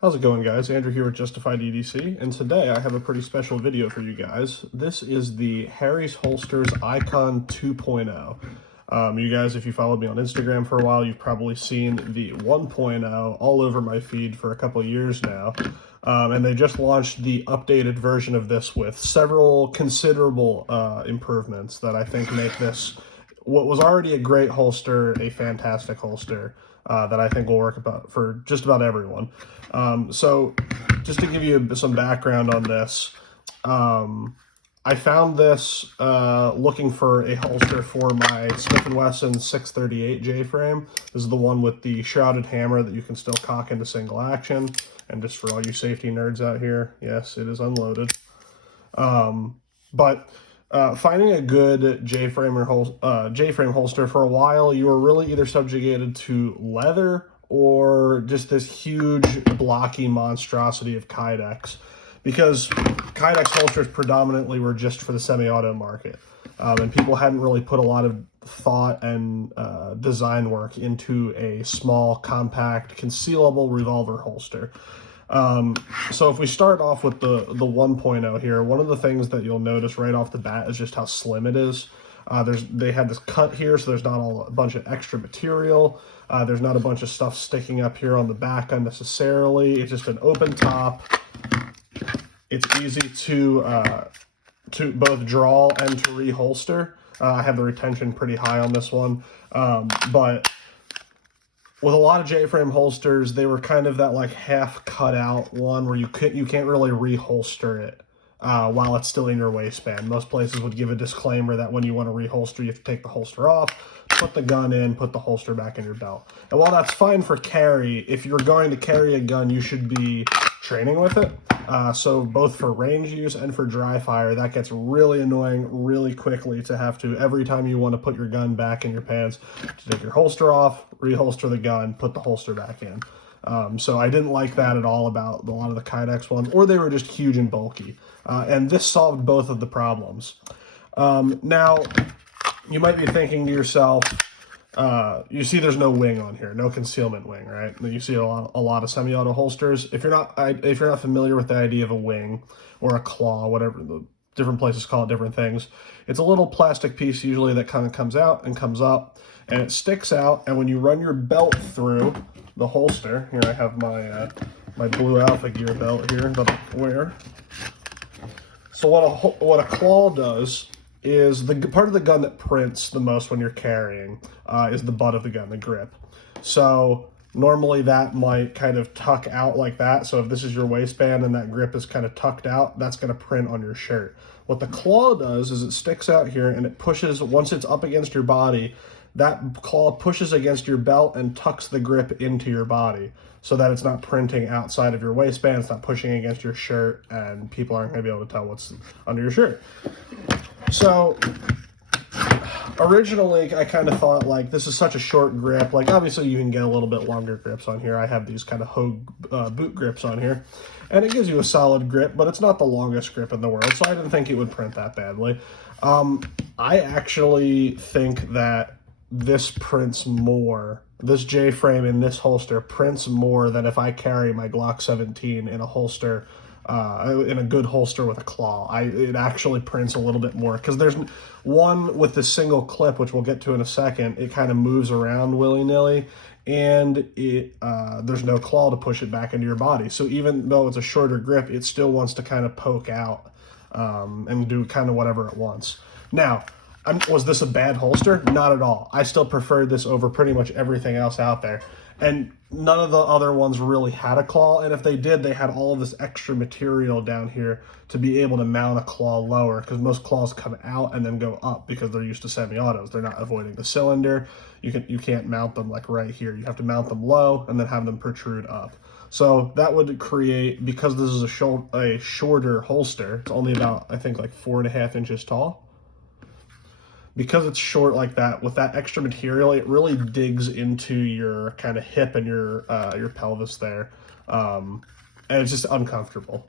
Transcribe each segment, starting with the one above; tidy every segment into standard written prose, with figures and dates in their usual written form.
How's it going, guys? Andrew here with Justified EDC, and today I have a pretty special video for you guys. This is the Harry's Holsters Icon 2.0. You guys, if you followed me on Instagram for a while, you've probably seen the 1.0 all over my feed for a couple years now. And they just launched the updated version of this with several considerable improvements that I think make this, what was already a great holster, a fantastic holster. That I think will work for just about everyone. So just to give you some background on this, I found this looking for a holster for my Smith & Wesson 638 J-frame. This is the one with the shrouded hammer that you can still cock into single action. And just for all you safety nerds out here, yes, it is unloaded. Finding a good J-frame holster for a while, you were really either subjugated to leather or just this huge blocky monstrosity of Kydex, because Kydex holsters predominantly were just for the semi-auto market, and people hadn't really put a lot of thought and design work into a small, compact, concealable revolver holster. So if we start off with the 1.0 here, one of the things that you'll notice right off the bat is just how slim it is. They had this cut here, so there's not a bunch of extra material. There's not a bunch of stuff sticking up here on the back unnecessarily. It's just an open top. It's easy to both draw and to reholster. I have the retention pretty high on this one, but with a lot of J-frame holsters, they were kind of that like half cut out one where you can't really reholster it while it's still in your waistband. Most places would give a disclaimer that when you want to reholster, you have to take the holster off, put the gun in, put the holster back in your belt. And while that's fine for carry, if you're going to carry a gun, you should be training with it. So both for range use and for dry fire, that gets really annoying really quickly to have to, every time you want to put your gun back in your pants, to take your holster off, reholster the gun, put the holster back in. So I didn't like that at all about a lot of the Kydex ones, or they were just huge and bulky. And this solved both of the problems. Now, you might be thinking to yourself, you see there's no wing on here, no concealment wing, right? You see a lot of semi-auto holsters. If you're not familiar with the idea of a wing or a claw, whatever, the different places call it different things, it's a little plastic piece usually that kind of comes out and comes up, and it sticks out, and when you run your belt through the holster, here I have my blue Alpha Gear belt here that I wear. So what a claw does is the part of the gun that prints the most when you're carrying is the butt of the gun, the grip. So normally that might kind of tuck out like that. So if this is your waistband and that grip is kind of tucked out, that's going to print on your shirt. What the claw does is it sticks out here and it pushes, once it's up against your body, that claw pushes against your belt and tucks the grip into your body so that it's not printing outside of your waistband, it's not pushing against your shirt, and people aren't going to be able to tell what's under your shirt. So originally I kind of thought, like, this is such a short grip, like obviously you can get a little bit longer grips on here. I have these kind of Hogue boot grips on here, and it gives you a solid grip, but it's not the longest grip in the world, so I didn't think it would print that badly. I actually think that this prints more, this J-frame in this holster prints more than if I carry my Glock 17 in a holster, in a good holster with a claw. It actually prints a little bit more, because there's one with the single clip, which we'll get to in a second. It kind of moves around willy-nilly, and there's no claw to push it back into your body. So even though it's a shorter grip, it still wants to kind of poke out and do kind of whatever it wants. Now, was this a bad holster? Not at all. I still preferred this over pretty much everything else out there. And none of the other ones really had a claw, and if they did, they had all of this extra material down here to be able to mount a claw lower, because most claws come out and then go up because they're used to semi-autos. They're not avoiding the cylinder. You can't mount them like right here. You have to mount them low and then have them protrude up. So that would create, because this is a shorter holster, it's only about, I think, like 4.5 inches tall. Because it's short like that, with that extra material, it really digs into your kind of hip and your pelvis there, and it's just uncomfortable.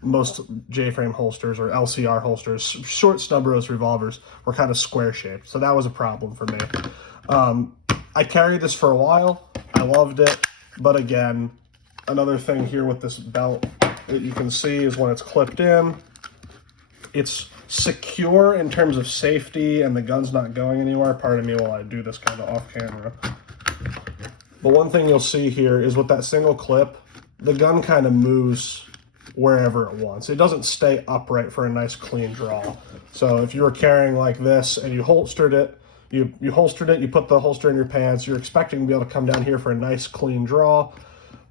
Most J-frame holsters or LCR holsters, short Snub-Nose revolvers, were kind of square shaped, so that was a problem for me. I carried this for a while. I loved it, but again, another thing here with this belt that you can see is when it's clipped in, it's secure in terms of safety and the gun's not going anywhere. Pardon me while I do this kind of off camera. But one thing you'll see here is with that single clip, the gun kind of moves wherever it wants. It doesn't stay upright for a nice clean draw. So if you were carrying like this and you holstered it, you put the holster in your pants, you're expecting to be able to come down here for a nice clean draw,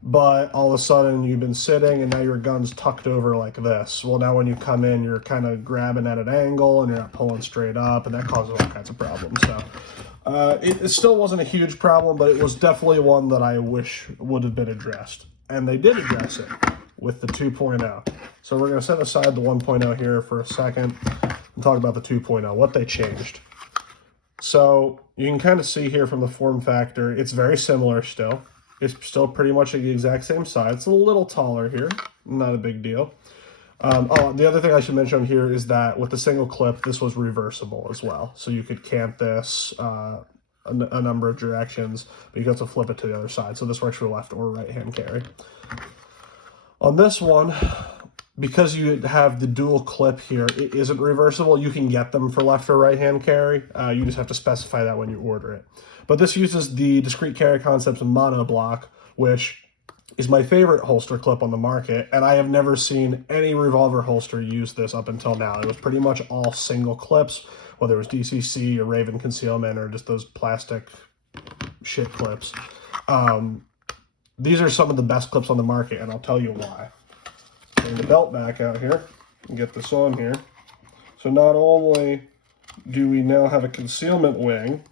but all of a sudden you've been sitting and now your gun's tucked over like this. Well, now when you come in, you're kind of grabbing at an angle and you're not pulling straight up, and that causes all kinds of problems. So it still wasn't a huge problem, but it was definitely one that I wish would have been addressed. And they did address it with the 2.0. So we're going to set aside the 1.0 here for a second and talk about the 2.0, what they changed. So you can kind of see here from the form factor, it's very similar still. It's still pretty much the exact same size. It's a little taller here, not a big deal. The other thing I should mention here is that with the single clip, this was reversible as well. So you could cant this a number of directions, but you have to flip it to the other side. So this works for left or right hand carry. On this one, because you have the dual clip here, it isn't reversible. You can get them for left or right hand carry. You just have to specify that when you order it. But this uses the discrete carry concepts monoblock, which is my favorite holster clip on the market, and I have never seen any Revolver holster use this up until now. It was pretty much all single clips, whether it was DCC or Raven concealment or just those plastic shit clips. These are some of the best clips on the market, and I'll tell you why. Bring the belt back out here and get this on here. So not only do we now have a concealment wing,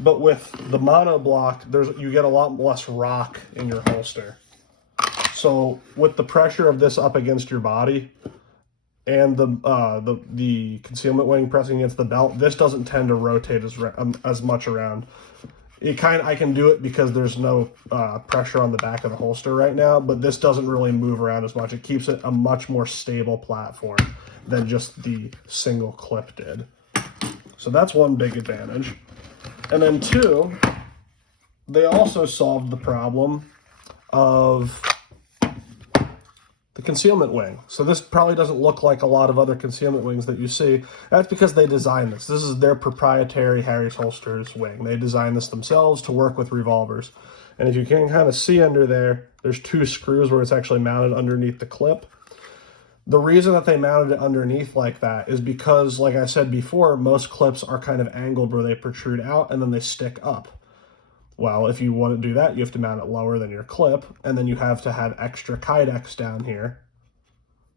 but with the monoblock, you get a lot less rock in your holster. So with the pressure of this up against your body and the concealment wing pressing against the belt, this doesn't tend to rotate as much around. I can do it because there's no pressure on the back of the holster right now, but this doesn't really move around as much. It keeps it a much more stable platform than just the single clip did. So that's one big advantage. And then two, they also solved the problem of the concealment wing. So this probably doesn't look like a lot of other concealment wings that you see. That's because they designed this. This is their proprietary Harry's Holsters wing. They designed this themselves to work with revolvers. And if you can kind of see under there, there's two screws where it's actually mounted underneath the clip. The reason that they mounted it underneath like that is because, like I said before, most clips are kind of angled where they protrude out and then they stick up. Well, if you want to do that, you have to mount it lower than your clip, and then you have to have extra kydex down here.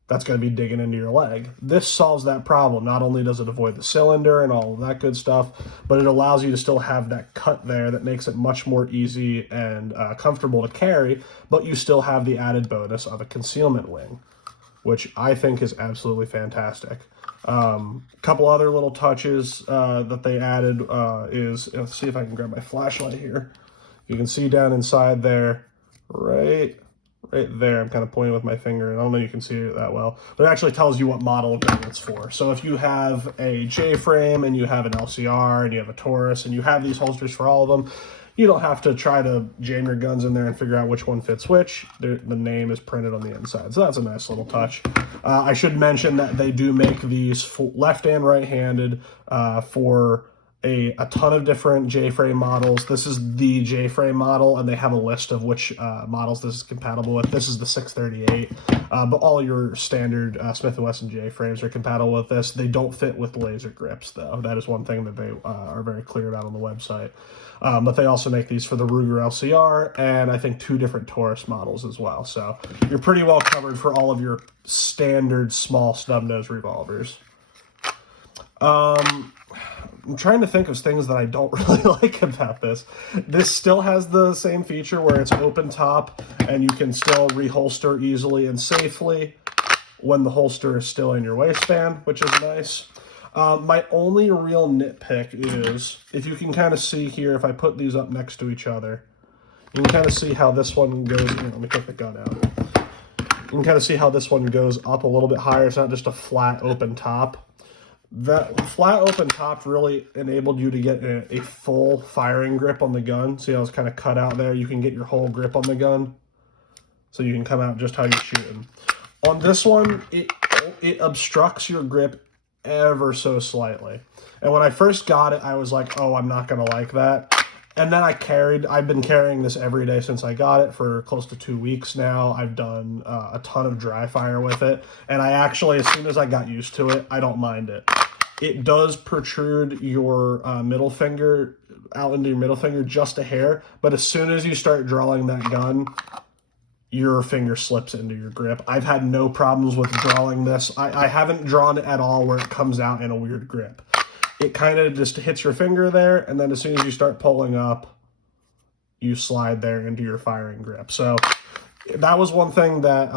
That's going to be digging into your leg. This solves that problem. Not only does it avoid the cylinder and all of that good stuff, but it allows you to still have that cut there that makes it much more easy and comfortable to carry, but you still have the added bonus of a concealment wing, which I think is absolutely fantastic. Couple other little touches that they added is, let's see if I can grab my flashlight here. You can see down inside there, right there, I'm kind of pointing with my finger, and I don't know if you can see it that well, but it actually tells you what model gun it's for. So if you have a J-frame and you have an LCR and you have a Taurus and you have these holsters for all of them, you don't have to try to jam your guns in there and figure out which one fits which. The name is printed on the inside, so that's a nice little touch. I should mention that they do make these left and right-handed for a ton of different J-frame models. This is the J-frame model, and they have a list of which models this is compatible with. This is the 638, but all your standard Smith & Wesson J-frames are compatible with this. They don't fit with laser grips, though. That is one thing that they are very clear about on the website. But they also make these for the Ruger LCR, and I think 2 different Taurus models as well. So you're pretty well covered for all of your standard small snub-nose revolvers. I'm trying to think of things that I don't really like about this. This still has the same feature where it's open top and you can still reholster easily and safely when the holster is still in your waistband, which is nice. My only real nitpick is, if you can kind of see here, if I put these up next to each other, you can kind of see how this one goes. Let me take the gun out. You can kind of see how this one goes up a little bit higher. It's not just a flat open top. That flat open top really enabled you to get a full firing grip on the gun. See how it's kind of cut out there? You can get your whole grip on the gun, so you can come out just how you're shooting. On this one, it obstructs your grip ever so slightly. And when I first got it, I was like, oh, I'm not going to like that. And then I've been carrying this every day since I got it for close to 2 weeks now. I've done a ton of dry fire with it. And I actually, as soon as I got used to it, I don't mind it. It does protrude your middle finger out into your middle finger just a hair. But as soon as you start drawing that gun, your finger slips into your grip. I've had no problems with drawing this. I haven't drawn it at all where it comes out in a weird grip. It kind of just hits your finger there, and then as soon as you start pulling up, you slide there into your firing grip. So that was one thing that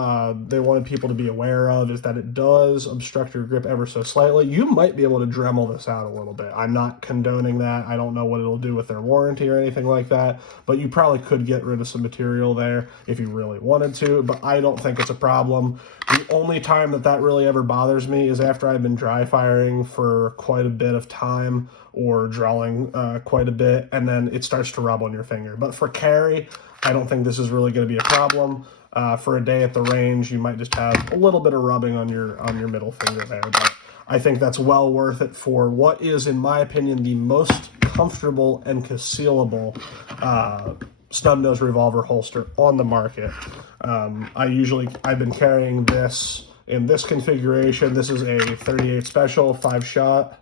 they wanted people to be aware of, is that it does obstruct your grip ever so slightly. You might be able to Dremel this out a little bit. I'm not condoning that. I don't know what it'll do with their warranty or anything like that, but you probably could get rid of some material there if you really wanted to, but I don't think it's a problem. The only time that really ever bothers me is after I've been dry firing for quite a bit of time or drawing quite a bit, and then it starts to rub on your finger. But for carry, I don't think this is really going to be a problem. For a day at the range, you might just have a little bit of rubbing on your middle finger there, but I think that's well worth it for what is, in my opinion, the most comfortable and concealable Snub-Nose revolver holster on the market. I've been carrying this in this configuration. This is a 38 special 5-shot.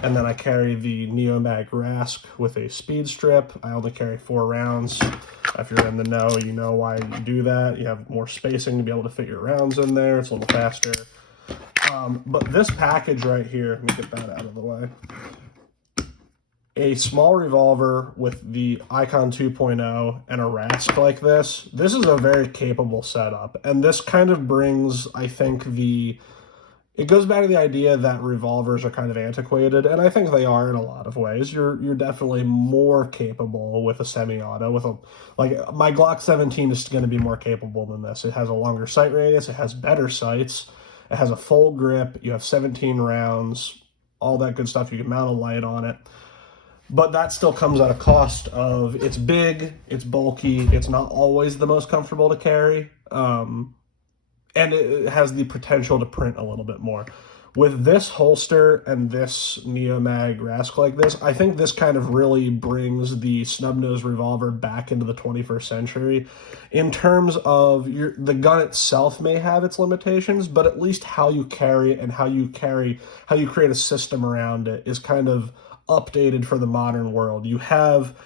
And then I carry the Neomag RASC with a speed strip. I only carry 4 rounds. If you're in the know, you know why you do that. You have more spacing to be able to fit your rounds in there. It's a little faster. But this package right here, let me get that out of the way. A small revolver with the Icon 2.0 and a RASC like this is a very capable setup. And this kind of brings, I think, it goes back to the idea that revolvers are kind of antiquated, and I think they are in a lot of ways. You're definitely more capable with a semi-auto. Like my Glock 17 is going to be more capable than this. It has a longer sight radius, it has better sights, it has a full grip, you have 17 rounds, all that good stuff. You can mount a light on it. But that still comes at a cost of, it's big, it's bulky, it's not always the most comfortable to carry. And it has the potential to print a little bit more. With this holster and this Neomag RASC like this, I think this kind of really brings the Snub-Nose revolver back into the 21st century. In terms of the gun itself may have its limitations, but at least how you carry it and how you create a system around it is kind of updated for the modern world. You have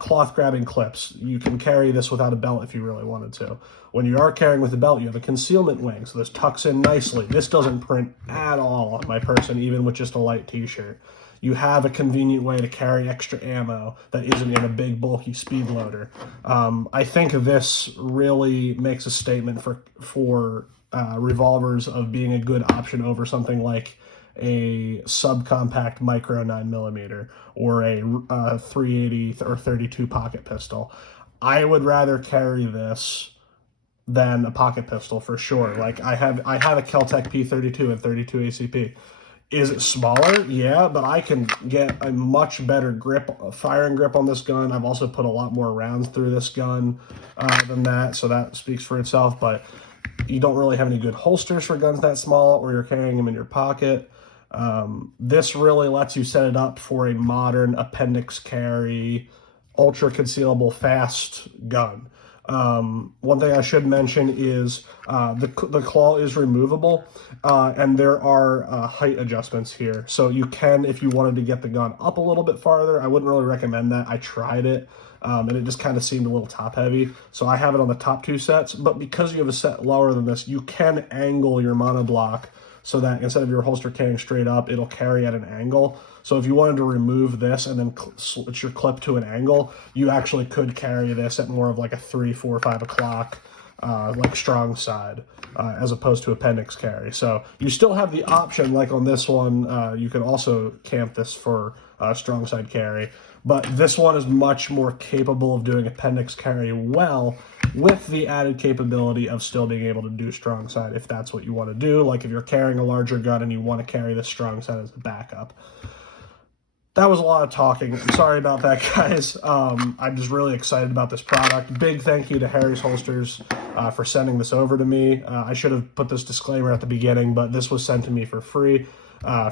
cloth grabbing clips. You can carry this without a belt if you really wanted to. When you are carrying with a belt, you have a concealment wing, so this tucks in nicely. This doesn't print at all on my person, even with just a light t-shirt. You have a convenient way to carry extra ammo that isn't in a big, bulky speed loader. I think this really makes a statement for revolvers of being a good option over something like a subcompact micro 9mm or a 380 or 32 pocket pistol. I would rather carry this than a pocket pistol for sure. Like I have a Kel-Tec P32 and 32 ACP. Is it smaller? Yeah, but I can get a much better grip, firing grip on this gun. I've also put a lot more rounds through this gun than that, so that speaks for itself. But you don't really have any good holsters for guns that small, or you're carrying them in your pocket. This really lets you set it up for a modern appendix carry, ultra concealable, fast gun. One thing I should mention is the claw is removable, and there are height adjustments here. So you can, if you wanted to get the gun up a little bit farther, I wouldn't really recommend that. I tried it, and it just kind of seemed a little top heavy. So I have it on the top 2 sets, but because you have a set lower than this, you can angle your monoblock so that instead of your holster carrying straight up, it'll carry at an angle. So if you wanted to remove this and then switch your clip to an angle, you actually could carry this at more of like a 3, 4, 5 o'clock, like strong side, as opposed to appendix carry. So you still have the option, like on this one, you can also camp this for strong side carry. But this one is much more capable of doing appendix carry well, with the added capability of still being able to do strong side if that's what you want to do. Like if you're carrying a larger gun and you want to carry the strong side as a backup. That was a lot of talking. I'm sorry about that, guys. I'm just really excited about this product. Big thank you to Harry's Holsters for sending this over to me. I should have put this disclaimer at the beginning, but this was sent to me for free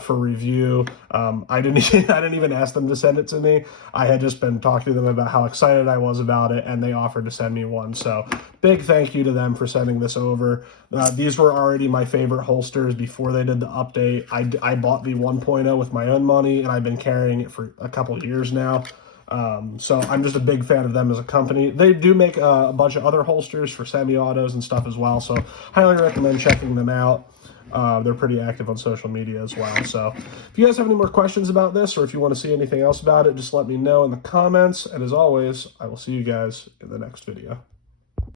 for review. I didn't even ask them to send it to me. I had just been talking to them about how excited I was about it, and they offered to send me one. So big thank you to them for sending this over. These were already my favorite holsters before they did the update. I bought the 1.0 with my own money, and I've been carrying it for a couple of years now. So I'm just a big fan of them as a company. They do make a bunch of other holsters for semi-autos and stuff as well, so highly recommend checking them out. They're pretty active on social media as well. So if you guys have any more questions about this, or if you want to see anything else about it, just let me know in the comments. And as always, I will see you guys in the next video.